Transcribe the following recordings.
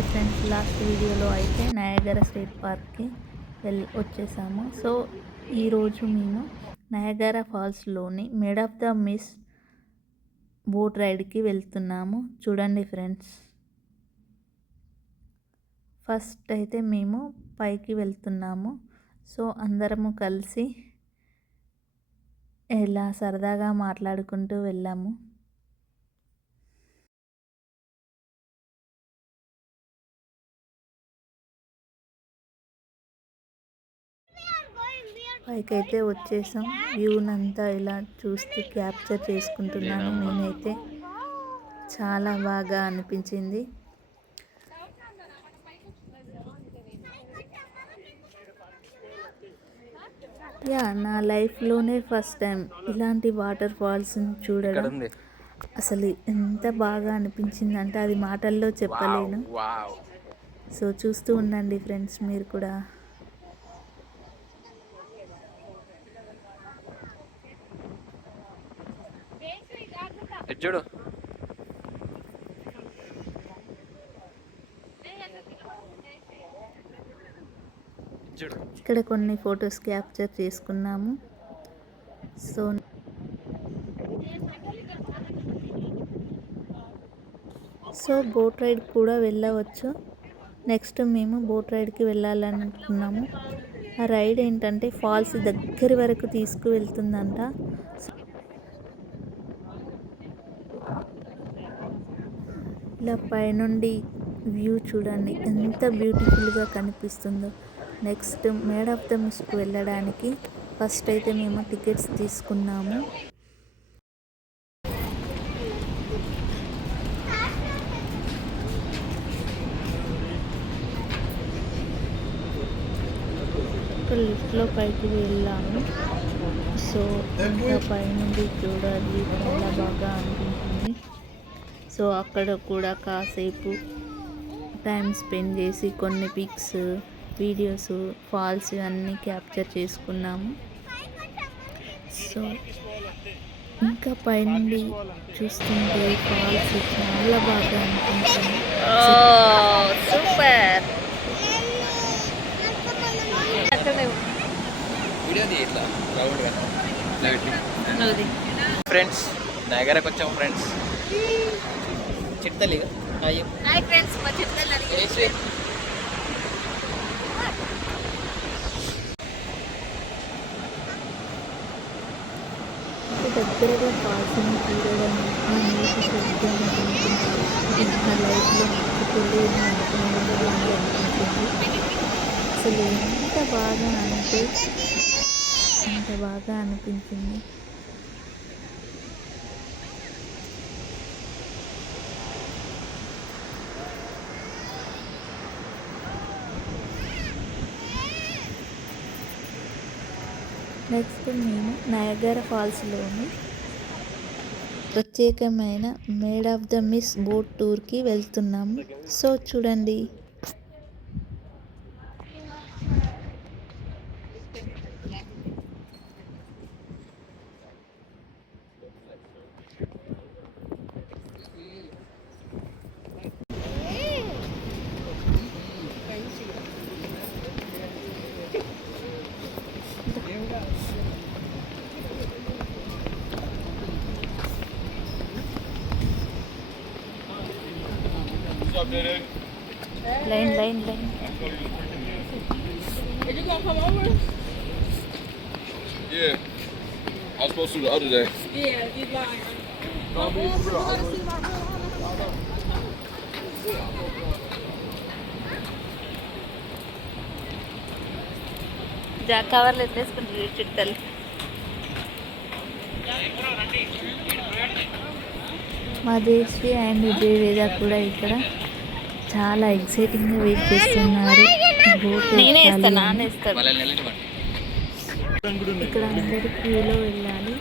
Hi friends, last వీడియోలో అయితే Niagara state పార్క్కి వచ్చేసాము. సో ఈరోజు మేము నయాగరా ఫాల్స్లోని maid of the mist boat రైడ్కి వెళ్తున్నాము. చూడండి ఫ్రెండ్స్, ఫస్ట్ అయితే మేము పైకి వెళ్తున్నాము. సో అందరము కలిసి ఇలా సరదాగా మాట్లాడుకుంటూ వెళ్ళాము. పైకైతే వచ్చేసాం. వ్యూనంతా ఇలా చూస్తూ క్యాప్చర్ చేసుకుంటున్నాను. నేనైతే చాలా బాగా అనిపించింది. నా లైఫ్లోనే ఫస్ట్ టైం ఇలాంటి వాటర్ ఫాల్స్ని చూడడం. అసలు ఎంత బాగా అనిపించిందంటే అది మాటల్లో చెప్పలేను. సో చూస్తూ ఉండండి ఫ్రెండ్స్ మీరు కూడా. చూడు ఇక్కడ కొన్ని ఫొటోస్ క్యాప్చర్ చేసుకున్నాము. సో బోట్ రైడ్ కూడా వెళ్ళవచ్చు. నెక్స్ట్ మేము బోట్ రైడ్కి వెళ్ళాలనుకున్నాము. ఆ రైడ్ ఏంటంటే ఫాల్స్ దగ్గర వరకు తీసుకువెళ్తుందంట. ఇలా పైనుండి వ్యూ చూడండి ఎంత బ్యూటిఫుల్గా కనిపిస్తుందో. నెక్స్ట్ మేడ్ ఆఫ్ ద మిస్ట్కి వెళ్ళడానికి ఫస్ట్ అయితే మేము టికెట్స్ తీసుకున్నాము. లిఫ్ట్లో పైకి వెళ్ళాము. సో ఇంకా పైనుండి చూడాలి, చాలా బాగా అనిపించింది. సో అక్కడ కూడా కాసేపు టైం స్పెండ్ చేసి కొన్ని పిక్స్, వీడియోస్, ఫాల్స్ అన్నీ క్యాప్చర్ చేసుకున్నాము. సో ఇంకా పైనుండి చూస్తుంటే ఫాల్స్ చాలా బాగా అనిపించింది. సూపర్. ఫ్రెండ్స్ నయాగరాకి వచ్చాము. ఫ్రెండ్స్ చిట్టలి దగ్గరగా ఫాల్స్ని చూడడం, ఆ నీటి శబ్దం అనిపించింది. నా లైఫ్లో మర్చిపోలేని అనుకునేది అనిపించింది. అసలు ఎంత బాగా అంటే అంత బాగా అనిపించింది. నెక్స్ట్ మేము నయాగరా ఫాల్స్లోని ప్రత్యేకమైన maid of the mist boat టూర్కి వెళ్తున్నాము. సో చూడండి. Lane. Are you gonna come over? Yeah. I was supposed to the other day. Yeah, you lying. Don't be for real. కవర్లు ఎత్తేసుకుంటుంది చిట్టలు. మా దేశీ అండ్ విజయవేద కూడా ఇక్కడ చాలా ఎక్సైటింగ్గా వెయిట్ చేస్తున్నారు. ఇక్కడ అందరు క్యూలో వెళ్ళాలి.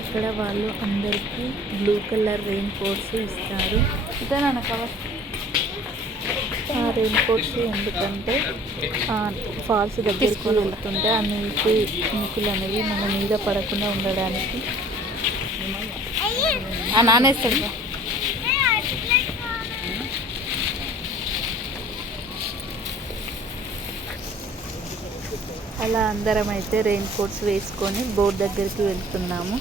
ఇక్కడ వాళ్ళు అందరికీ బ్లూ కలర్ రెయిన్ కోట్స్ ఇస్తారు. ఆ రెయిన్ కోట్స్ ఎందుకంటే ఫాల్స్ దగ్గరికి వెళ్తుంటే ఆ నీకులు అనేవి మన మీద పడకుండా ఉండడానికి. నానేస్తాడు. అలా అందరం అయితే రెయిన్ కోట్స్ వేసుకొని బోట్ దగ్గరికి వెళ్తున్నాము.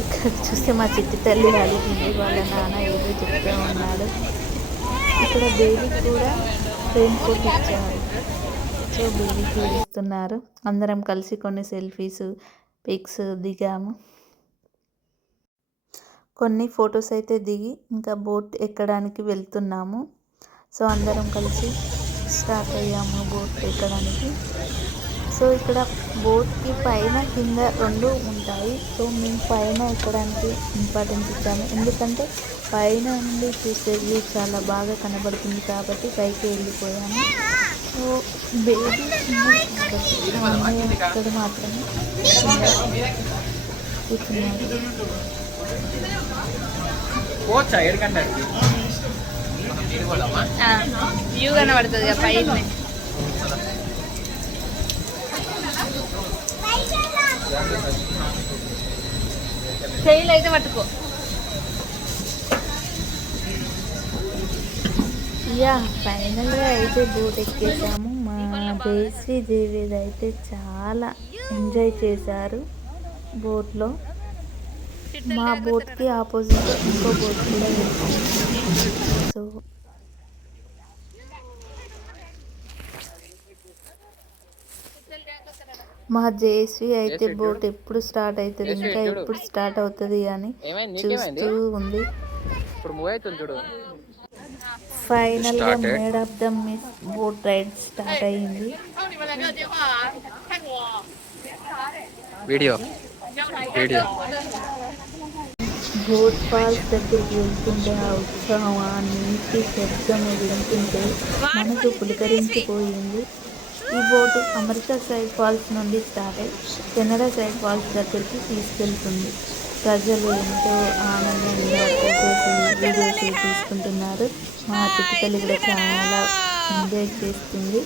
ఇక్కడ చూస్తే మా చిట్టి తల్లి అలిగింది. వాళ్ళ నాన్న ఏదో చెప్తూ ఉన్నాడు. ఇక్కడ బేబీకి కూడా రెయిన్ కోట్ ఇచ్చారు. సో బేబీకి ఇస్తున్నారు. అందరం కలిసి కొన్ని సెల్ఫీస్ పిక్స్ దిగాము. కొన్ని ఫొటోస్ అయితే దిగి ఇంకా బోట్ ఎక్కడానికి వెళ్తున్నాము. సో అందరం కలిసి స్టార్ట్ అయ్యాము బోట్ ఎక్కడానికి. సో ఇక్కడ బోట్కి పైన కింద రెండు ఉంటాయి. సో మేము పైన ఎక్కడానికి ఇంపార్టెన్స్ ఇచ్చాము. ఎందుకంటే పైన నుండి చూసే వ్యూ చాలా బాగా కనబడుతుంది కాబట్టి పైకి వెళ్ళిపోయాము. సో బేబీ ఇక్కడ మాత్రమే కూర్చున్నాము. వ్యూ కనబడుతుంది పైన. ట్రైల్ అయితే పట్టుకో. యా ఫైనల్గా అయితే బోట్ ఎక్కేసాము. మా జయశ్రీ జయవేద్ అయితే చాలా ఎంజాయ్ చేశారు బోట్లో. మా బోట్కి ఆపోజిట్ ఇంకో బోట్ కూడా వెళ్తుంది. సో మా జేసీ అయితే బోట్ ఎప్పుడు స్టార్ట్ అవుతుంది, ఇంకా ఎప్పుడు స్టార్ట్ అవుతుంది అని చూస్తూ ఉంది. ఫైనల్గా maid of the mist boat ride start అయ్యింది. బోట్ ఫాల్స్ దగ్గరికి వెళ్తుంటే ఆ ఉత్సాహం, ఆ నీటి శబ్దం వింటుంటే మనసు పులకరించిపోయింది. ఈ బోటు అమెరికా సైడ్ ఫాల్స్ నుండి స్టార్ట్ అయ్యి కెనడా సైడ్ ఫాల్స్ దగ్గరికి తీసుకెళ్తుంది. ప్రజలు ఎంతో ఆనందంగా ఫోటోస్ వీడియోస్ తీసుకుంటున్నారు. మా చిట్టుతల్లి కూడా చాలా ఎంజాయ్ చేస్తుంది.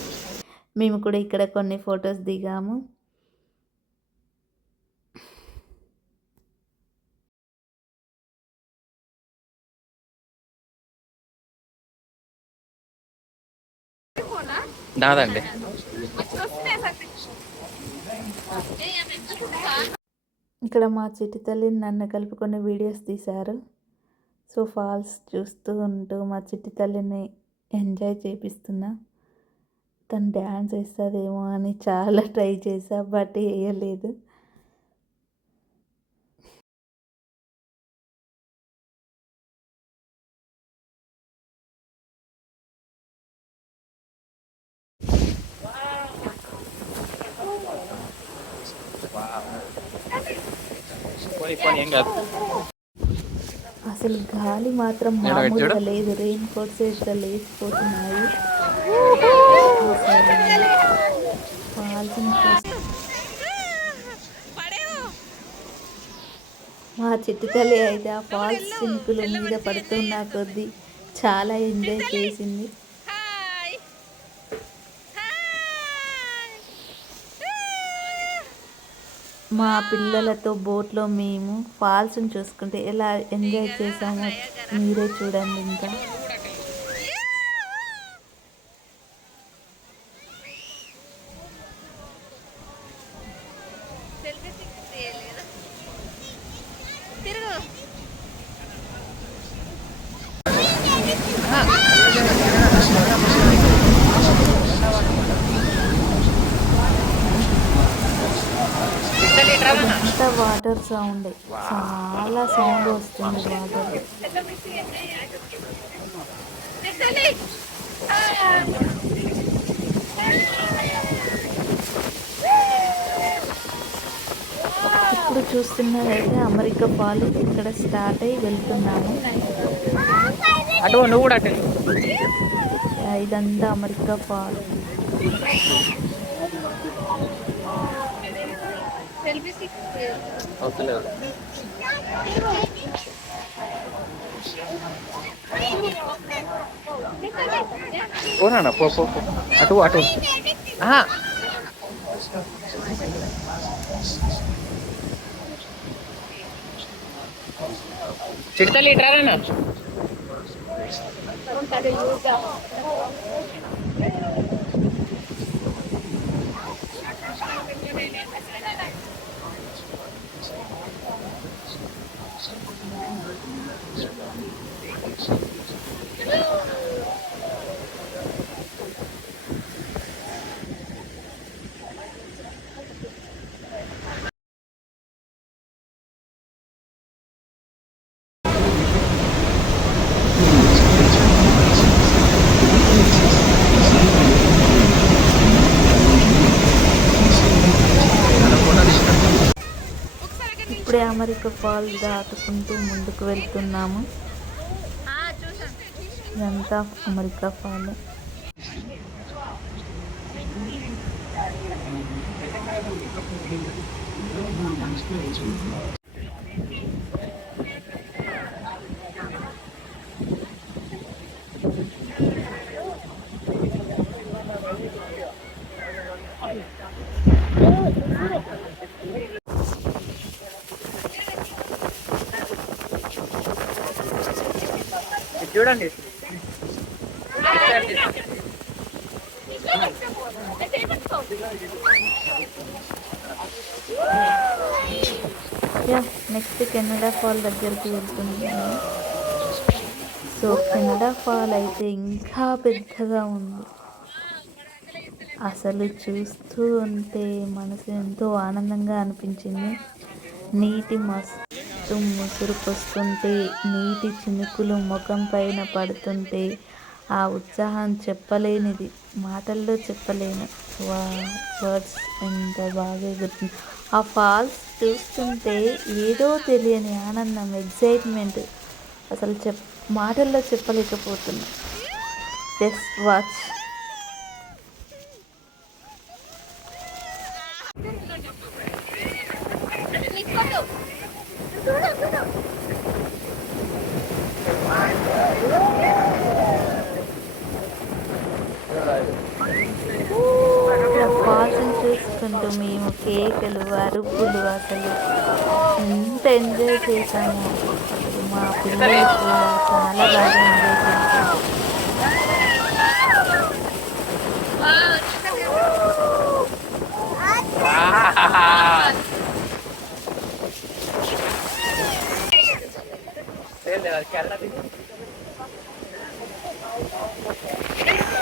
మేము కూడా ఇక్కడ కొన్ని ఫొటోస్ దిగాము. నాదండి. ఇక్కడ మా చిట్టి తల్లిని నన్ను కలిపి కొన్ని వీడియోస్ తీశారు. సో ఫాల్స్ చూస్తూ ఉంటూ మా చిట్టి తల్లిని ఎంజాయ్ చేపిస్తున్నా. తను డ్యాన్స్ వేస్తుందేమో అని చాలా ట్రై చేశా, బట్ వేయలేదు. అసలు గాలి మాత్రం మామూలుగా లేదు. రెయిన్ కోట్స్ ఇట్లా లేచిపోతున్నాయి. మా చిట్టి తల్లి అయితే ఆ ఫాల్స్ సింకుల మీద పడుతున్న కొద్దీ చాలా ఎంజాయ్ చేసింది. మా పిల్లలతో బోట్లో మేము ఫాల్స్ని చూసుకుంటే ఎలా ఎంజాయ్ చేసామో మీరే చూడండి. ఇంకా అంతా వాటర్ సౌండ్, చాలా సౌండ్ వస్తుంది వాటర్. ఇప్పుడు చూస్తున్నదైతే అమెరికా ఫాల్. ఇక్కడ స్టార్ట్ అయ్యి వెళ్తున్నాము. ఇదంతా అమెరికా ఫాల్. అటు అటు చిడతలు ఇట్రానా ఇప్పుడే అమెరికా ఫాల్స్ దాటుకుంటూ ముందుకు వెళ్తున్నాము. ఇదంతా అమెరికా ఫాల్. చూడండి. నెక్స్ట్ కెనడా ఫాల్ దగ్గరికి వెళ్తున్నాము. సో కెనడా ఫాల్ అయితే ఇంకా పెద్దగా ఉంది. అసలు చూస్తూ ఉంటే మనసు ఎంతో ఆనందంగా అనిపించింది. నీటి మస్తు ముసురుకొస్తుంటే, నీటి చినుకులు ముఖం పైన పడుతుంటే ఆ ఉత్సాహం చెప్పలేనిది, మాటల్లో చెప్పలేను. వర్డ్స్ ఎంత బాగా గుర్తు. ఆ ఫాల్స్ చూస్తుంటే ఏదో తెలియని ఆనందం, ఎగ్జైట్మెంట్ అసలు మాటల్లో చెప్పలేకపోతున్నా. Just watch. ఫాల్స్ని చూసుకుంటూ మేము కేకలు, అరుపులు, అసలు ఎంత ఎంజాయ్ చేశాము. అసలు మా పిల్లలు కూడా చాలా బాగా ఎంజాయ్ చేశాము.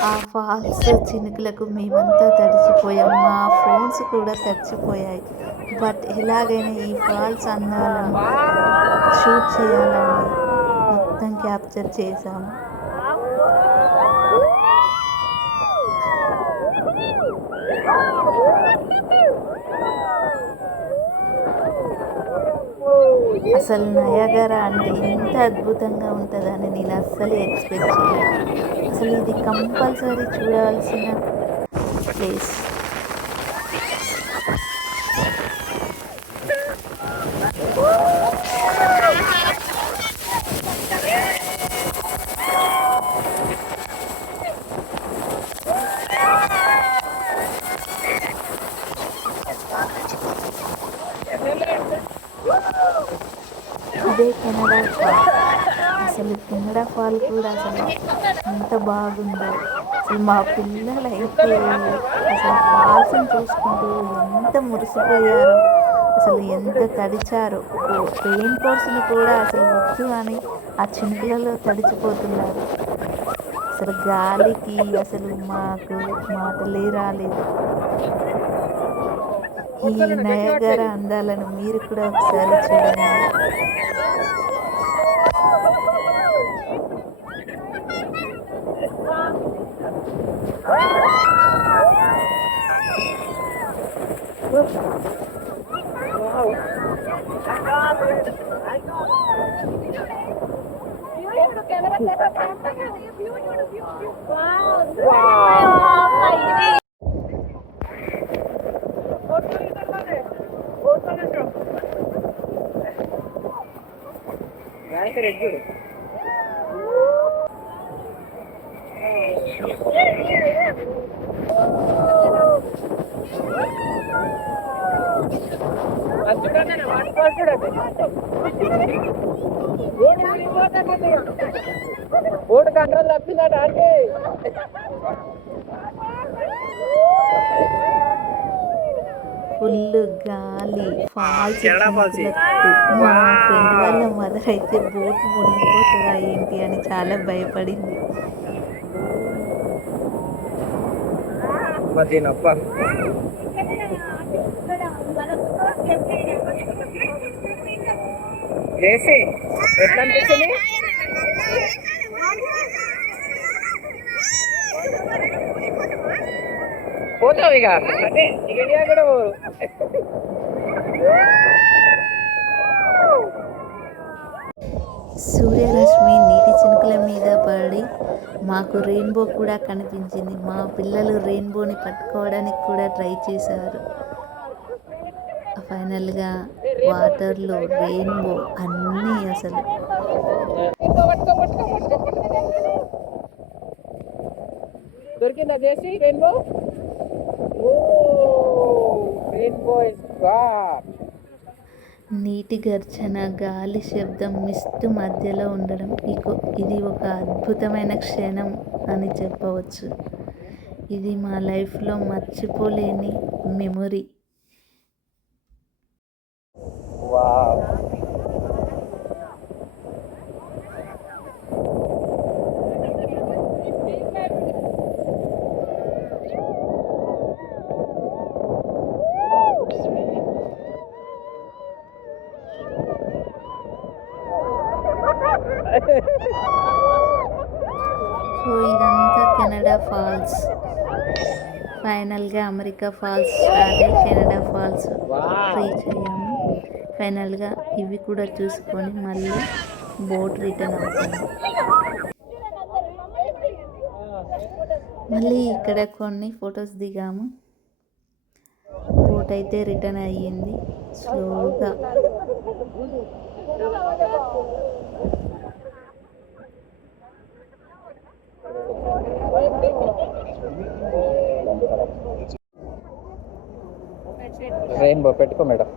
ఆ ఫాల్స్ చినుకులకు మేమంతా తడిచిపోయాం. మా ఫోన్స్ కూడా తడిచిపోయాయి. బట్ ఎలాగైనా ఈ ఫాల్స్ అందాలను షూట్ చేయాలని మొత్తం క్యాప్చర్ చేశాము. అసలు నయాగరా అంటే ఇంత అద్భుతంగా ఉంటుందని నేను అస్సలు ఎక్స్పెక్ట్ చేయలేదు. అసలు ఇది కంపల్సరీ చూడాల్సిన ప్లేస్. ఇదే కెనడా ఫాల్. అసలు కెనడా ఫాల్ కూడా అసలు ఎంత బాగుందో. అసలు మా పిల్లలు అయితే అసలు ఫాల్స్ని చూసుకుంటూ ఎంత మురిసిపోయారో, అసలు ఎంత తడిచారో. రెయిన్ కోట్స్ని కూడా అసలు వద్దు అని ఆ చినుకులలో తడిచిపోతున్నారు. అసలు గాలికి అసలు మాకు మాటలే రాలేదు. ఈ నయాగరా అందాలను మీరు కూడా ఒకసారి చూడండి. బోర్డు కంట్రోల్ తప్పిందట అంటే ఫుల్ గాలి ఫాల్స్ కేరళ falls. మా ఫ్రెండ్ వాళ్ళ మదర్ అయితే బోట్ మునిగిపోతుందా ఏంటి అని చాలా భయపడింది. మరి దీనప్ప చేసి ఎట్లా అనిపిస్తుంది పోతావు ఇక అంటే ఇక ఇండియా కూడా పోరు. సూర్యరశ్మి నీటి చినుకుల మీద పడి మాకు రెయిన్బో కూడా కనిపించింది. మా పిల్లలు రెయిన్బోని పట్టుకోవడానికి కూడా ట్రై చేశారు. ఫైనల్గా వాటర్లో రెయిన్బో అన్నీ అసలు దొరికిందా చేసి రెయిన్బో రెయిన్బో ఇస్ గాడ్. నీటి గర్జన, గాలి శబ్దం, మిస్ట్ మధ్యలో ఉండడం ఇది ఒక అద్భుతమైన క్షణం అని చెప్పవచ్చు. ఇది మా లైఫ్లో మర్చిపోలేని మెమొరీ. వావ్ సో ఇదంతా కెనడా ఫాల్స్. ఫైనల్గా అమెరికా ఫాల్స్ స్టార్ట్ అయ్యి కెనడా ఫాల్స్ రీచ్ అయ్యాము. ఫైనల్గా ఇవి కూడా చూసుకొని మళ్ళీ బోట్ రిటర్న్ అవుతాము. మళ్ళీ ఇక్కడ కొన్ని ఫొటోస్ దిగాము. బోట్ అయితే రిటర్న్ అయ్యింది స్లోగా. రెయిన్బో పెట్టుకో మేడం.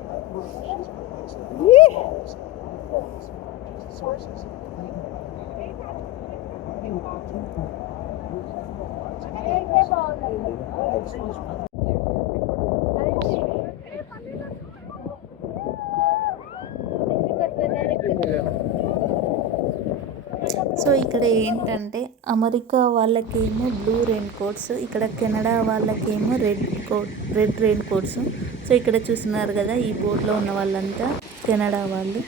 సో ఇక్కడ ఏంటంటే అమెరికా వాళ్ళకేమో బ్లూ రెయిన్ కోట్స్, ఇక్కడ కెనడా వాళ్ళకేమో రెడ్ రెయిన్ కోట్స్. సో ఇక్కడ చూస్తున్నారు కదా, ఈ బోట్లో ఉన్న వాళ్ళంతా కెనడా వాళ్ళు.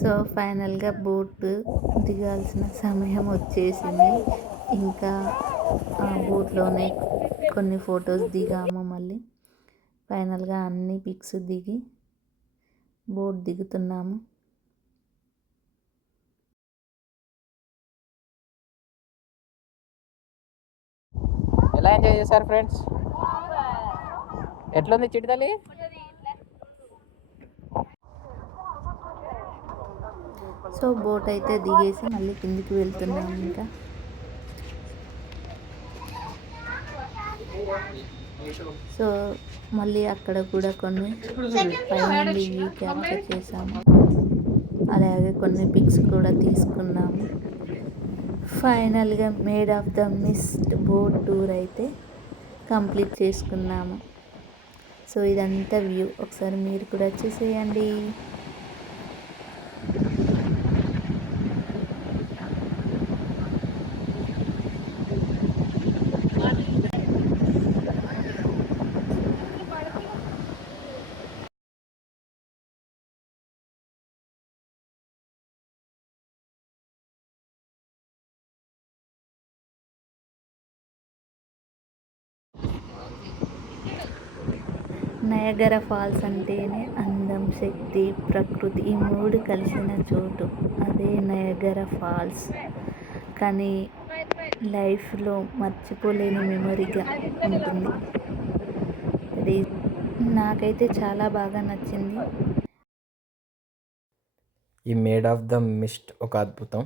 సో ఫైనల్గా బోట్ దిగాల్సిన సమయం వచ్చేసింది. ఇంకా ఆ బోట్లోనే కొన్ని ఫొటోస్ దిగాము. మళ్ళీ ఫైనల్గా అన్ని పిక్స్ దిగి బోట్ దిగుతున్నాము. ఎలా ఎంజాయ్ చేశారు ఫ్రెండ్స్? ఎట్లుంది చిటితల్లి? సో బోట్ అయితే దిగేసి మళ్ళీ కిందికి వెళ్తున్నాము. ఇంకా సో మళ్ళీ అక్కడ కూడా కొన్ని పైనుండి వ్యూ క్యాప్చర్ చేసాము. అలాగే కొన్ని పిక్స్ కూడా తీసుకున్నాము. ఫైనల్గా maid of the mist boat tour అయితే కంప్లీట్ చేసుకున్నాము. సో ఇదంతా వ్యూ, ఒకసారి మీరు కూడా చూసేయండి. నయగరా ఫాల్స్ అంటేనే అందం, శక్తి, ప్రకృతి ఈ మూడు కలిసిన చోటు, అదే నయగరా ఫాల్స్. కానీ లైఫ్లో మర్చిపోలేని మెమొరీగా ఉంటుంది. నాకైతే చాలా బాగా నచ్చింది. ఈ మేడ్ ఆఫ్ ద మిస్ట్ ఒక అద్భుతం.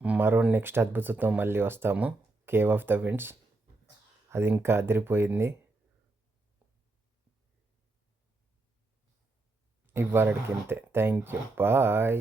మరో నెక్స్ట్ అద్భుతంతో మళ్ళీ వస్తాము. కేవ్ ఆఫ్ ద విండ్స్, అది ఇంకా అదిరిపోయింది. ఇవ్వాలకి ఇంతే. Thank you, bye.